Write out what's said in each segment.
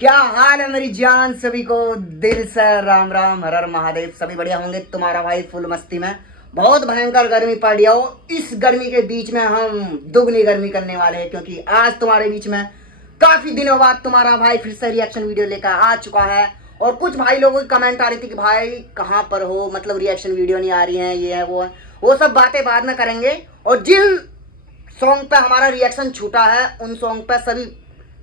क्या हाल है मेरी जान? सभी को दिल से राम राम, हर हर महादेव। सभी बढ़िया होंगे। तुम्हारा भाई फुल मस्ती में। बहुत भयंकर गर्मी पड़ रही हो। इस गर्मी के बीच में हम दुगनी गर्मी करने वाले हैं, क्योंकि आज तुम्हारे बीच में काफी दिनों बाद तुम्हारा भाई फिर से रिएक्शन वीडियो लेकर आ चुका है। और कुछ भाई लोगों की कमेंट आ रही थी कि भाई कहाँ पर हो, मतलब रिएक्शन वीडियो नहीं आ रही है, ये है वो है। वो सब बातें बाद में करेंगे। और जिन सॉन्ग पे हमारा रिएक्शन छूटा है, उन सॉन्ग पे सभी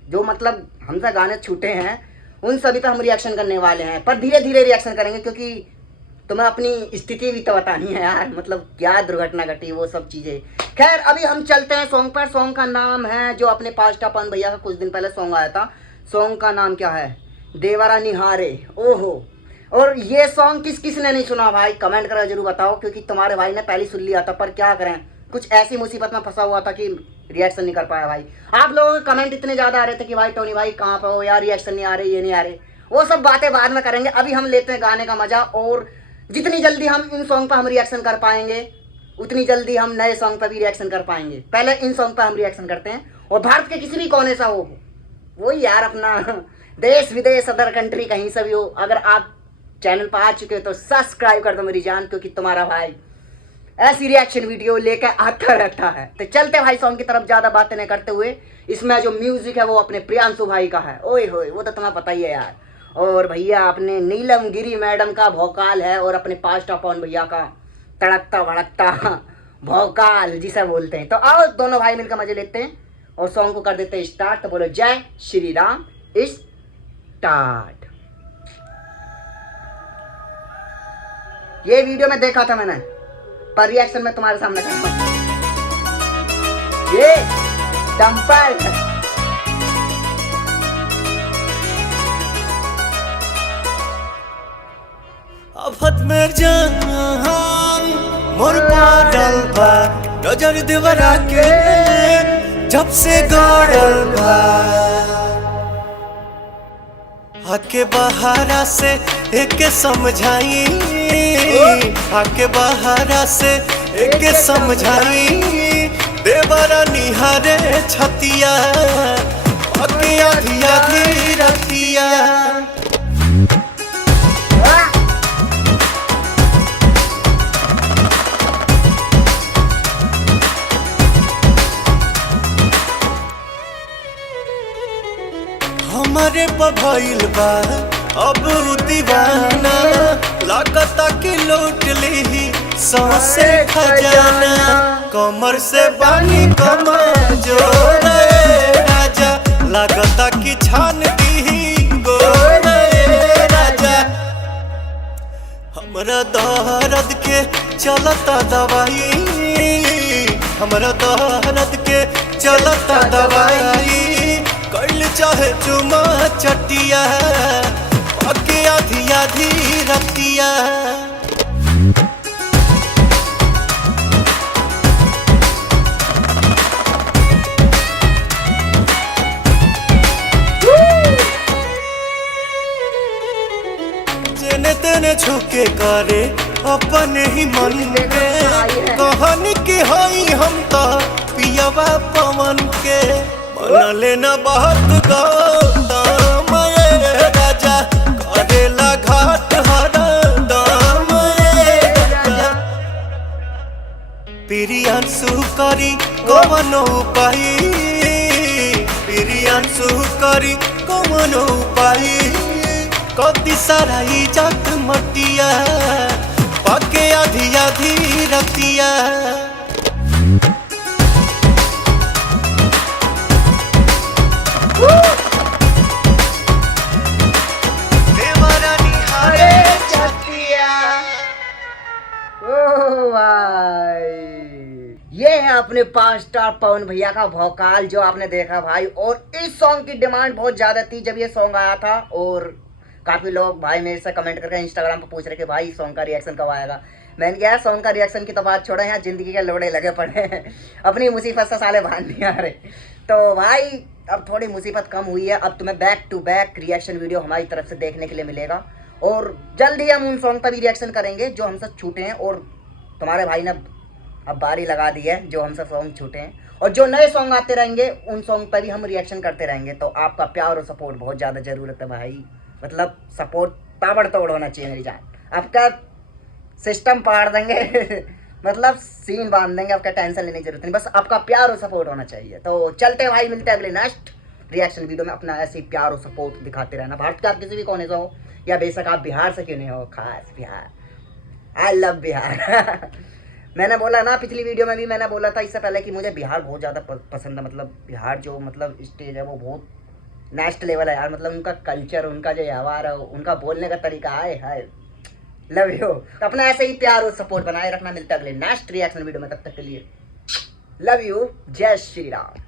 जो मतलब हमसे गाने छूटे हैं, उन सभी पे हम रिएक्शन करने वाले हैं। पर धीरे धीरे रिएक्शन करेंगे, क्योंकि तुम्हें अपनी स्थिति भी तो बतानी है यार, मतलब क्या दुर्घटना घटी, वो सब चीज़ें। खैर अभी हम चलते हैं सॉन्ग पर। सॉन्ग का नाम है, जो अपने पास्टा पान भैया का कुछ दिन पहले सॉन्ग आया था, सॉन्ग का नाम क्या है? देवरा निहारे। ओहो। और ये सॉन्ग किस किस ने नहीं सुना भाई, कमेंट कर जरूर बताओ, क्योंकि तुम्हारे भाई ने पहले सुन लिया था। पर क्या करें, कुछ ऐसी मुसीबत में फंसा हुआ था कि रिएक्शन नहीं कर पाया भाई। आप लोगों के कमेंट इतने ज़्यादा आ रहे थे कि भाई टोनी भाई कहाँ पे हो यार, रिएक्शन नहीं आ रहे, ये नहीं आ रहे। वो सब बातें बाद में करेंगे। अभी हम लेते हैं गाने का मजा, और जितनी जल्दी हम इन सॉन्ग पर हम रिएक्शन कर पाएंगे, उतनी जल्दी हम नए सॉन्ग पर भी रिएक्शन कर पाएंगे। पहले इन सॉन्ग पर हम रिएक्शन करते हैं। और भारत के किसी भी कोने से हो, वही यार अपना देश विदेश अदर कंट्री कहीं से भी हो, अगर आप चैनल पर आ चुके हो तो सब्सक्राइब कर दो मेरी जान, क्योंकि तुम्हारा भाई ऐसी रिएक्शन वीडियो लेकर आता रहता है। तो चलते भाई सॉन्ग की तरफ, ज्यादा बातें नहीं करते हुए। इसमें जो म्यूजिक है वो अपने प्रियांशु भाई का है। ओए होए, वो तो तुम्हें पता ही है यार। और भैया अपने नीलम गिरी मैडम का भोकाल है, और अपने पास्टा पवन भैया का तड़कता भड़कता भोकाल जिसे बोलते हैं। तो आओ दोनों भाई मिलकर मजे लेते हैं और सॉन्ग को कर देते हैं स्टार्ट। तो बोलो जय श्री राम। स्टार्ट। ये वीडियो में देखा था मैंने, पर रिएक्शन में तुम्हारे सामने करता हूं। ये डंपर आफत में जान मोर पागल बा, नजर देवरा के जब से गाड़ल बा। आके बहारा से एक समझाई, आके बहारा से एक समझाई, देवरा निहारे छतिया, आके आधी आधी रतिया। हमारे भइल बा अब दीवाना, लागता कि लूट ली सांसे खजाना। कमर से बानी कमर जोर राजा, लागता कि छान दी गोर राजा। हमरा दर्द के चलता दवाई, हमरा दर्द के चलता दवाई। कैल चाहे चुमा चटिया, आके आधी आधी रतिया। जेने तेने झुके करे अपने ही मन के, कहानी के हई हम तो पियावा पवन के। मन लेना बहुत गौतम राजा, करेला घाट हरदम राजा। प्रियांशु करी कौन उपाय, प्रियांशु करी कौन उपाय। कति सारा इज्जत मटिया, पाके आधी आधी रतिया। ये है अपने पास्टा पवन भैया का भोकाल, जो आपने देखा भाई। और इस सॉन्ग की डिमांड बहुत ज्यादा थी जब ये सॉन्ग आया था, और काफी लोग भाई मेरे से कमेंट करके इंस्टाग्राम पर पूछ रहे कि भाई सॉन्ग का रिएक्शन कब आएगा। मैंने कहा सॉन्ग का रिएक्शन की तो बात छोड़े, यहाँ जिंदगी के लोड़े लगे पड़े हैं, अपनी मुसीबत से साले बाहर नहीं आ रहे। तो भाई अब थोड़ी मुसीबत कम हुई है, अब तुम्हें back to back reaction video हमारी तरफ से देखने के लिए मिलेगा। और जल्द ही हम उन सॉन्ग पर भी रिएक्शन करेंगे जो हमसे छूटे हैं, और तुम्हारे भाई ने अब बारी लगा दी है जो हमसे सॉन्ग छूटे हैं। और जो नए सॉन्ग आते रहेंगे उन सॉन्ग पर भी हम रिएक्शन करते रहेंगे। तो आपका प्यार और सपोर्ट बहुत ज़्यादा ज़रूरत है भाई, मतलब सपोर्ट ताबड़तोड़ होना चाहिए मेरी जान। आपका सिस्टम पाड़ देंगे मतलब सीन बांध देंगे, आपका टेंशन लेने की जरूरत नहीं, बस आपका प्यार और सपोर्ट होना चाहिए। तो चलते हैं भाई, मिलते हैं अगले नेक्स्ट रिएक्शन वीडियो में। अपना ऐसे ही प्यार और सपोर्ट दिखाते रहना, भारत के आप किसी भी कोने से हो या बेशक आप बिहार से क्यों नहीं हो, खास बिहार, आई लव बिहार मैंने बोला ना पिछली वीडियो में भी, मैंने बोला था इससे पहले कि मुझे बिहार बहुत ज़्यादा पसंद है। मतलब बिहार जो मतलब स्टेज है वो बहुत नेक्स्ट लेवल है यार। मतलब उनका कल्चर, उनका जो व्यवहार है, उनका बोलने का तरीका, हाय लव यू। तो अपना ऐसे ही प्यार और सपोर्ट बनाए रखना। मिलता है अगले नेक्स्ट रिएक्शन वीडियो में, तब तक के लिए लव यू, जय श्री राम।